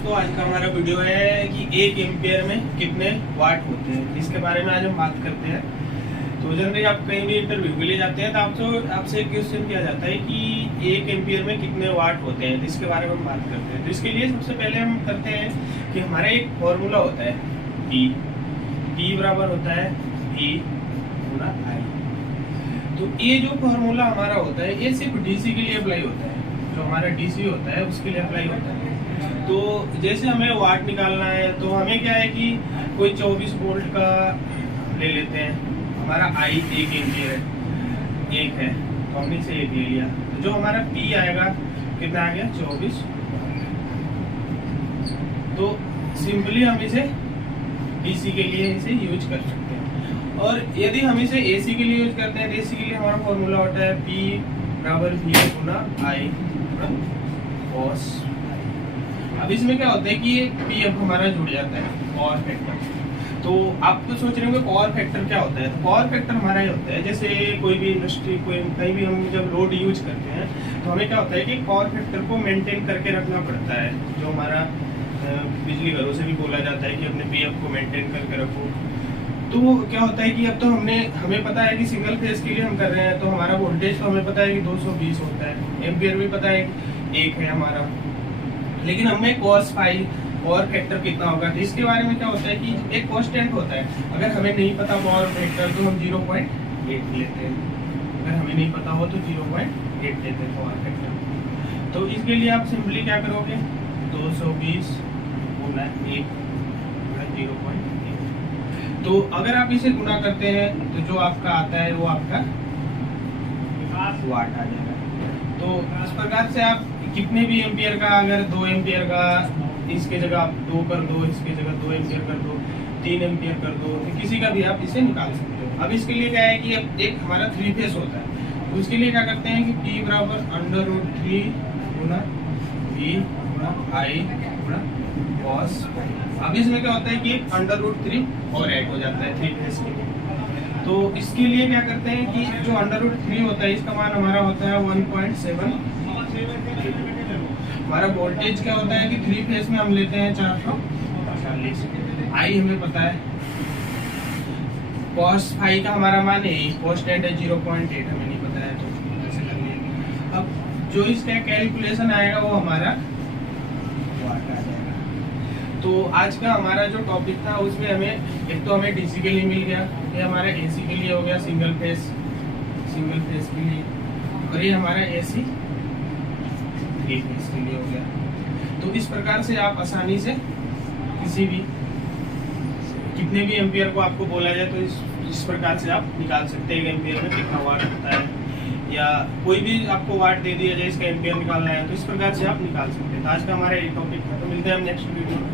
दोस्तों, आज का हमारा वीडियो है कि 1 एम्पियर में कितने वाट होते हैं, इसके बारे में आज हम बात करते हैं। तो जनरली आप कहीं भी इंटरव्यू के लिए जाते हैं तो आपसे एक क्वेश्चन किया जाता है कि 1 एम्पियर में कितने वाट होते हैं, इसके बारे में हम बात करते हैं। तो इसके लिए सबसे पहले हम करते हैं कि हमारा एक फॉर्मूला होता है P बराबर होता है V गुना I। तो ये जो फॉर्मूला हमारा होता है ये सिर्फ डीसी के लिए अप्लाई होता है, जो हमारा डीसी होता है उसके लिए अप्लाई होता है। तो जैसे हमें वाट निकालना है तो हमें क्या है कि कोई 24 वोल्ट का ले लेते हैं, हमारा I 1 एम्पियर है, 1 है तो हमने इसे 1 ले लिया। तो जो हमारा P आएगा कितना आ गया 24। तो सिंपली हम इसे डीसी के लिए इसे यूज कर सकते हैं। और यदि हम इसे एसी के लिए यूज करते हैं तो एसी के लिए हमारा फॉर्मूला होता है P बराबर V गुना I cos। अब इसमें क्या होता है कि ये P अब हमारा जुड़ जाता है पावर फैक्टर। तो आप तो सोच रहे होंगे पावर फैक्टर क्या होता है। तो पावर फैक्टर हमारा ये होता है, जैसे कोई भी इंडस्ट्री कोई कहीं भी हम जब लोड यूज करते हैं तो हमें क्या होता है कि पावर फैक्टर को मेंटेन करके रखना पड़ता है। जो हमारा बिजली घरों से भी बोला जाता है कि अपने पीएफ को मेंटेन करके रखो। तो क्या होता है कि अब तो हमें पता है कि सिंगल फेज के लिए हम कर रहे हैं तो हमारा वोल्टेज तो हमें पता है कि 220 होता है, एम्पियर भी पता है 1 है हमारा, लेकिन हमें cos फाई पावर फैक्टर कितना होगा। तो इसके बारे में क्या होता है कि एक कांस्टेंट होता है, अगर हमें नहीं पता पावर फैक्टर तो हम 0.8 लेते हैं, अगर हमें नहीं पता हो तो 0.8 लेते हैं पावर फैक्टर। तो इसके लिए आप सिंपली क्या करोगे 220 गुना 1 0.8। तो अगर आप इसे गुना करते हैं तो जो आपका आता है वो आपका वाट आ जाएगा। तो इस प्रकार से आप कितने भी एम्पियर का, अगर 2 एम्पियर का इसके जगह आप 2 कर दो, इसके जगह 2 एम्पियर कर दो, 3 एम्पियर कर दो, तो किसी का भी आप इसे निकाल सकते हो। अब इसके लिए क्या है कि अब एक हमारा 3 फेस होता है, तो उसके लिए क्या करते हैं कि P बराबर √3 गुना V Guna I Guna cos। अब इसमें क्या होता है कि एक √3 और ऐड हो जाता है 3 फेस के लिए। तो इसके लिए क्या करते हैं कि जो √3 होता है इसका मान हमारा होता है 1.7। हमारा वोल्टेज क्या होता है कि 3 फेस में हम लेते हैं 440। आई हमें पता है, cos फाई का हमारा मान है कांस्टेंट है 0.8, हमें नहीं पता है तो ऐसे कर लेंगे। अब जो इसका कैलकुलेशन आएगा वो हमारा वाट आ जाएगा। तो आज का हमारा जो टॉपिक था उसमें हमें एक तो हमें डीसी के लिए मिल गया, ये हमारा एसी के लिए हो गया सिंगल फेस के लिए, और ये हमारा एसी 3 फेस के लिए हो गया। तो इस प्रकार से आप आसानी से किसी भी कितने भी एम्पियर को आपको बोला जाए तो इस प्रकार से आप निकाल सकते हैं 1 एम्पियर में कितना वाट होता है, या कोई भी आपको वाट दे दिया जाए इसका एम्पियर निकालना है तो इस प्रकार से आप निकाल सकते हैं। तो आज का हमारा ये टॉपिक था, तो मिलते हैं हम नेक्स्ट वीडियो में।